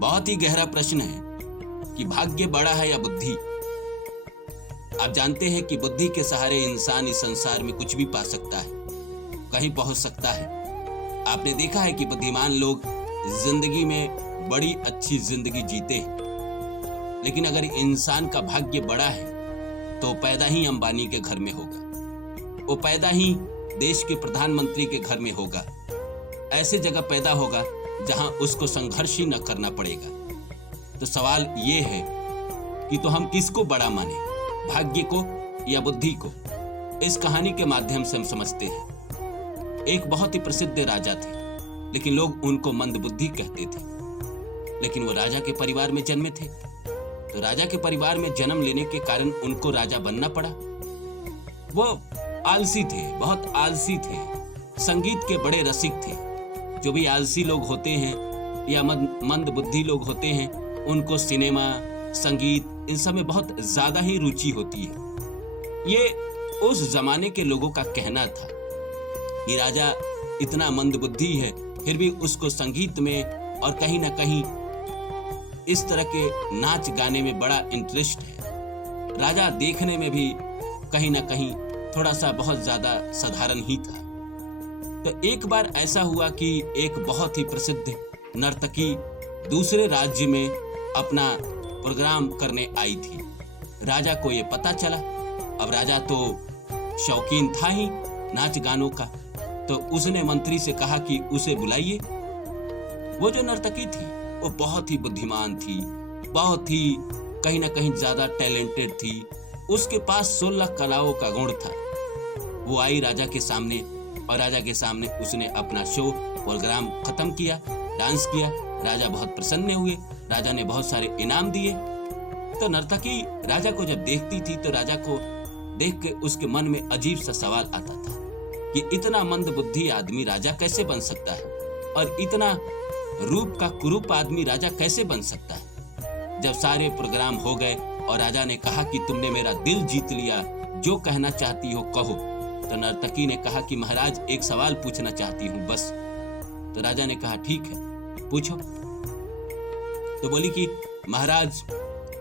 बहुत ही गहरा प्रश्न है कि भाग्य बड़ा है या बुद्धि। आप जानते हैं कि बुद्धि के सहारे इंसान इस संसार में कुछ भी पा सकता है, कहीं पहुंच सकता है। आपने देखा है कि बुद्धिमान लोग जिंदगी में बड़ी अच्छी जिंदगी जीते हैं, लेकिन अगर इंसान का भाग्य बड़ा है तो पैदा ही अंबानी के घर में होगा, वो पैदा ही देश के प्रधानमंत्री के घर में होगा, ऐसे जगह पैदा होगा जहां उसको संघर्ष ही न करना पड़ेगा। तो सवाल ये है कि तो हम किसको बड़ा माने, भाग्य को या बुद्धि को? इस कहानी के माध्यम से हम समझते हैं। एक बहुत ही प्रसिद्ध राजा थे, लेकिन लोग उनको मंदबुद्धि कहते थे। लेकिन वो राजा के परिवार में जन्मे थे, तो राजा के परिवार में जन्म लेने के कारण उनको राजा बनना पड़ा। वो आलसी थे, बहुत आलसी थे, संगीत के बड़े रसिक थे। जो भी आलसी लोग होते हैं या मंदबुद्धि लोग होते हैं, उनको सिनेमा, संगीत, इन सब में बहुत ज्यादा ही रुचि होती है। ये उस जमाने के लोगों का कहना था कि राजा इतना मंदबुद्धि है, फिर भी उसको संगीत में और कहीं ना कहीं इस तरह के नाच गाने में बड़ा इंटरेस्ट है। राजा देखने में भी कहीं ना कहीं थोड़ा सा बहुत ज्यादा साधारण ही था। तो एक बार ऐसा हुआ कि एक बहुत ही प्रसिद्ध नर्तकी दूसरे राज्य में अपना प्रोग्राम करने आई थी। राजा को ये पता चला। अब राजा तो शौकीन था ही नाच गानों का, तो उसने मंत्री से कहा कि उसे बुलाइए। वो जो नर्तकी थी वो बहुत ही बुद्धिमान थी, बहुत ही कहीं ना कहीं ज्यादा टैलेंटेड थी। उसके पास 16 कलाओं का गुण था। वो आई राजा के सामने और राजा के सामने उसने अपना शो प्रोग्राम खत्म किया, डांस किया। राजा बहुत प्रसन्न हुए, राजा ने बहुत सारे इनाम दिए। तो नर्तकी राजा को जब देखती थी तो राजा को देख के उसके मन में अजीब सा सवाल आता था कि इतना मंदबुद्धि आदमी राजा कैसे बन सकता है, और इतना रूप का कुरूप आदमी राजा कैसे बन सकता है। जब सारे प्रोग्राम हो गए और राजा ने कहा कि तुमने मेरा दिल जीत लिया, जो कहना चाहती हो कहो, तो नर्तकी ने कहा कि महाराज एक सवाल पूछना चाहती हूँ बस। तो राजा ने कहा ठीक है पूछो। तो बोली कि महाराज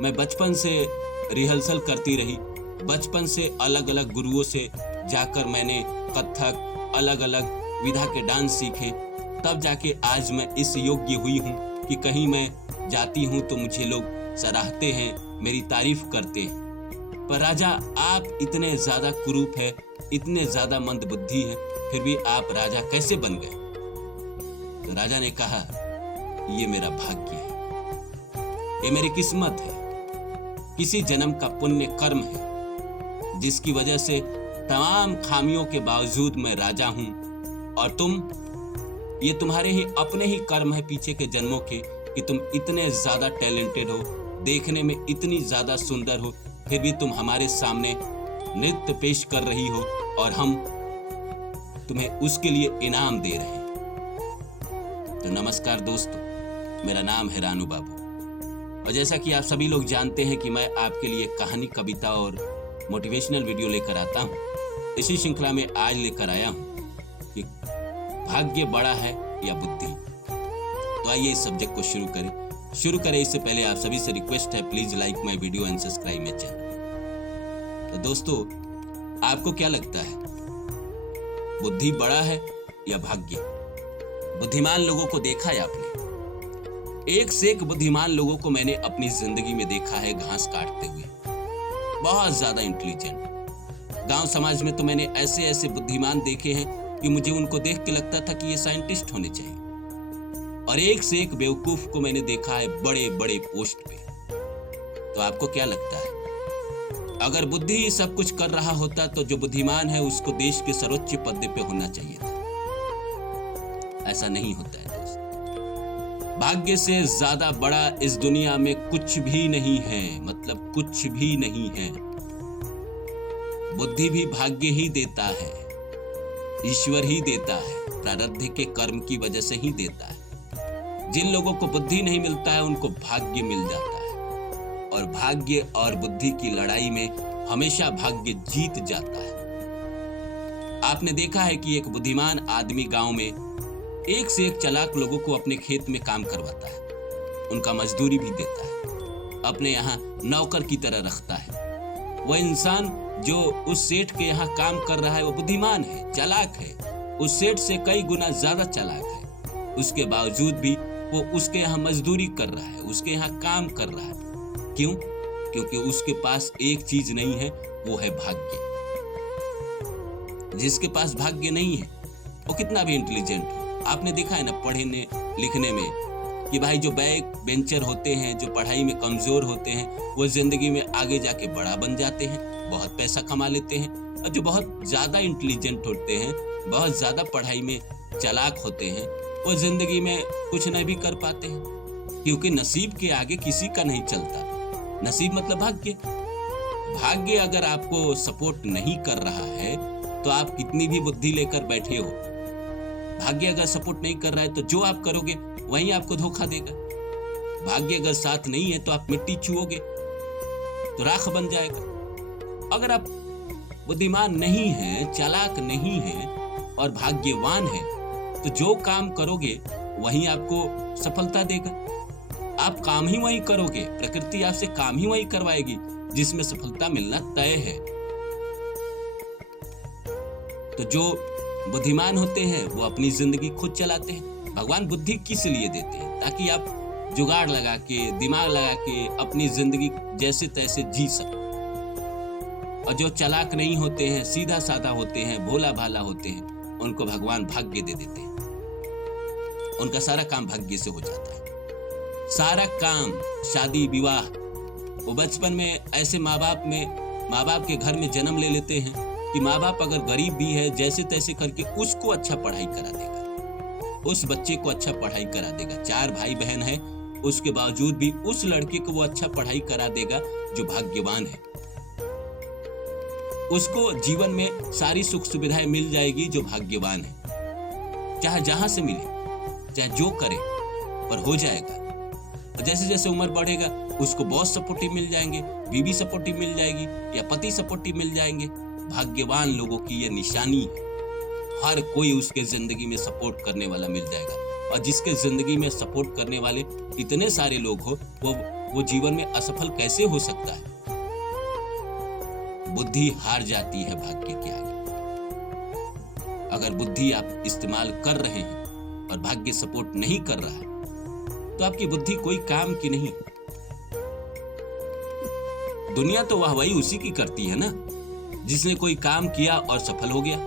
मैं बचपन से रिहर्सल करती रही, बचपन से अलग अलग गुरुओं से जाकर मैंने कथक, अलग अलग विधा के डांस सीखे, तब जाके आज मैं इस योग्य हुई हूँ कि कहीं मैं जाती हूँ तो मुझे लोग सराहते हैं, मेरी तारीफ करते हैं। पर राजा आप इतने ज्यादा कुरूप है, इतने ज्यादा मंदबुद्धि है, फिर भी आप राजा कैसे बन गए? तो राजा ने कहा ये मेरा भाग्य है, ये मेरी किस्मत है, किसी जन्म का पुण्य कर्म है, जिसकी वजह से तमाम खामियों के बावजूद मैं राजा हूं। और तुम, ये तुम्हारे ही अपने ही कर्म है पीछे के जन्मों के कि तुम इतने ज्यादा टैलेंटेड हो, देखने में इतनी ज्यादा सुंदर हो, फिर भी तुम हमारे सामने नृत्य पेश कर रही हो और हम तुम्हें उसके लिए इनाम दे रहे हैं। तो नमस्कार दोस्तों, मेरा नाम है रानू बाबू, और जैसा कि आप सभी लोग जानते हैं कि मैं आपके लिए कहानी, कविता और मोटिवेशनल वीडियो लेकर आता हूं। इसी श्रृंखला में आज लेकर आया हूं कि भाग्य बड़ा है या बुद्धि। तो आइए इस सब्जेक्ट को शुरू करें। इससे पहले आप सभी से रिक्वेस्ट है, please like my video and subscribe my channel. तो दोस्तों, आपको क्या लगता है, बुद्धि बड़ा है या भाग्य? बुद्धिमान लोगों को देखा है आपने? एक से एक बुद्धिमान लोगों को मैंने अपनी जिंदगी में देखा है घास काटते हुए, बहुत ज्यादा इंटेलिजेंट। गांव समाज में तो मैंने ऐसे ऐसे बुद्धिमान देखे हैं कि मुझे उनको देख के लगता था कि ये साइंटिस्ट होने चाहिए। और एक से एक बेवकूफ को मैंने देखा है बड़े बड़े पोस्ट पे। तो आपको क्या लगता है, अगर बुद्धि ही सब कुछ कर रहा होता तो जो बुद्धिमान है उसको देश के सर्वोच्च पद पे होना चाहिए था? ऐसा नहीं होता है दोस्त। भाग्य से ज्यादा बड़ा इस दुनिया में कुछ भी नहीं है, मतलब कुछ भी नहीं है। बुद्धि भी भाग्य ही देता है, ईश्वर ही देता है, प्रारब्ध के कर्म की वजह से ही देता है। जिन लोगों को बुद्धि नहीं मिलता है उनको भाग्य मिल जाता है, और भाग्य और बुद्धि की लड़ाई में हमेशा भाग्य जीत जाता है। आपने देखा है कि एक बुद्धिमान आदमी गांव में एक से एक चालाक लोगों को अपने खेत में काम करवाता है। उनका मजदूरी भी देता है, अपने यहाँ नौकर की तरह रखता है। वह इंसान जो उस सेठ के यहाँ काम कर रहा है वो बुद्धिमान है, चालाक है, उस सेठ से कई गुना ज्यादा चालाक है। उसके बावजूद भी वो उसके यहाँ मजदूरी कर रहा है, उसके यहाँ काम कर रहा है। क्यों? क्योंकि उसके पास एक चीज नहीं है, वो है भाग्य। जिसके पास भाग्य नहीं है वो कितना भी इंटेलिजेंट हो, आपने देखा है ना पढ़ने लिखने में कि भाई जो बैक बेंचर होते हैं, जो पढ़ाई में कमजोर होते हैं, वो जिंदगी में आगे जाके बड़ा बन जाते हैं, बहुत पैसा कमा लेते हैं। और जो बहुत ज्यादा इंटेलिजेंट होते हैं, बहुत ज्यादा पढ़ाई में चालाक होते हैं, वो जिंदगी में कुछ नहीं भी कर पाते हैं, क्योंकि नसीब के आगे किसी का नहीं चलता। नसीब मतलब भाग्य। भाग्य अगर आपको सपोर्ट नहीं कर रहा है तो आप कितनी भी बुद्धि लेकर बैठे हो, भाग्य अगर सपोर्ट नहीं कर रहा है तो जो आप करोगे वही आपको धोखा देगा। भाग्य अगर साथ नहीं है तो आप मिट्टी छुओगे तो राख बन जाएगा। अगर आप बुद्धिमान नहीं है, चालाक नहीं है और भाग्यवान है तो जो काम करोगे वही आपको सफलता देगा। आप काम ही वही करोगे, प्रकृति आपसे काम ही वही करवाएगी जिसमें सफलता मिलना तय है। तो जो बुद्धिमान होते हैं वो अपनी जिंदगी खुद चलाते हैं। भगवान बुद्धि किस लिए देते हैं? ताकि आप जुगाड़ लगा के, दिमाग लगा के अपनी जिंदगी जैसे तैसे जी सको। और जो चालाक नहीं होते हैं, सीधा साधा होते हैं, भोला भाला होते हैं, उनको भगवान भाग्य दे देते हैं। उनका सारा काम भाग्य से हो जाता है। सारा काम, शादी विवाह, वो बचपन में ऐसे माँ बाप के घर में जन्म ले लेते हैं कि माँ बाप अगर गरीब भी है, जैसे तैसे करके उसको अच्छा पढ़ाई करा देगा, उस बच्चे को अच्छा पढ़ाई करा देगा। 4 भाई बहन है, उसके बावजूद भी उस लड़के को वो अच्छा पढ़ाई करा देगा जो भाग्यवान है। उसको जीवन में सारी सुख सुविधाएं मिल जाएगी जो भाग्यवान है। चाहे जहां से मिले, चाहे जो करे, पर हो जाएगा। और जैसे जैसे उम्र बढ़ेगा उसको बॉस सपोर्टिव मिल जाएंगे, बीवी सपोर्टिव मिल जाएगी या पति सपोर्टिव मिल जाएंगे। भाग्यवान लोगों की यह निशानी है। हर कोई उसके जिंदगी में सपोर्ट करने वाला मिल जाएगा। और जिसके जिंदगी में सपोर्ट करने वाले इतने सारे लोग हो, वो जीवन में असफल कैसे हो सकता है? बुद्धि हार जाती है भाग्य के आगे। अगर बुद्धि आप इस्तेमाल कर रहे हैं और भाग्य सपोर्ट नहीं कर रहा है तो आपकी बुद्धि कोई काम की नहीं। दुनिया तो वाहवाही उसी की करती है ना, जिसने कोई काम किया और सफल हो गया।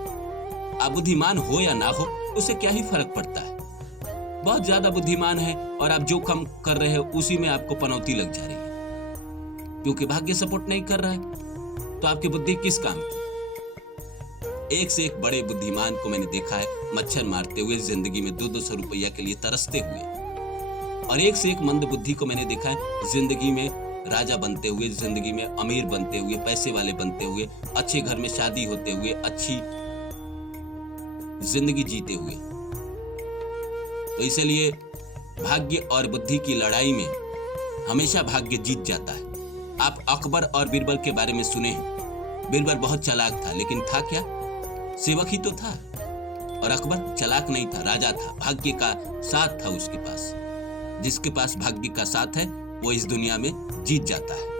आप बुद्धिमान हो या ना हो, उससे क्या ही फर्क पड़ता है। बहुत ज्यादा बुद्धिमान है और आप जो काम कर रहे हो उसी में आपको पनौती लग जा रही है, क्योंकि भाग्य सपोर्ट नहीं कर रहा है। तो आपकी बुद्धि किस काम की? एक से एक बड़े बुद्धिमान को मैंने देखा है मच्छर मारते हुए, जिंदगी में 200 रुपया के लिए तरसते हुए। और एक से एक मंद बुद्धि को मैंने देखा है जिंदगी में राजा बनते हुए, जिंदगी में अमीर बनते हुए, पैसे वाले बनते हुए, अच्छे घर में शादी होते हुए, अच्छी जिंदगी जीते हुए। तो इसलिए भाग्य और बुद्धि की लड़ाई में हमेशा भाग्य जीत जाता है। आप अकबर और बीरबल के बारे में सुने हैं। बीरबल बहुत चालाक था, लेकिन था क्या? सेवक ही तो था। और अकबर चालाक नहीं था, राजा था, भाग्य का साथ था उसके पास। जिसके पास भाग्य का साथ है वो इस दुनिया में जीत जाता है।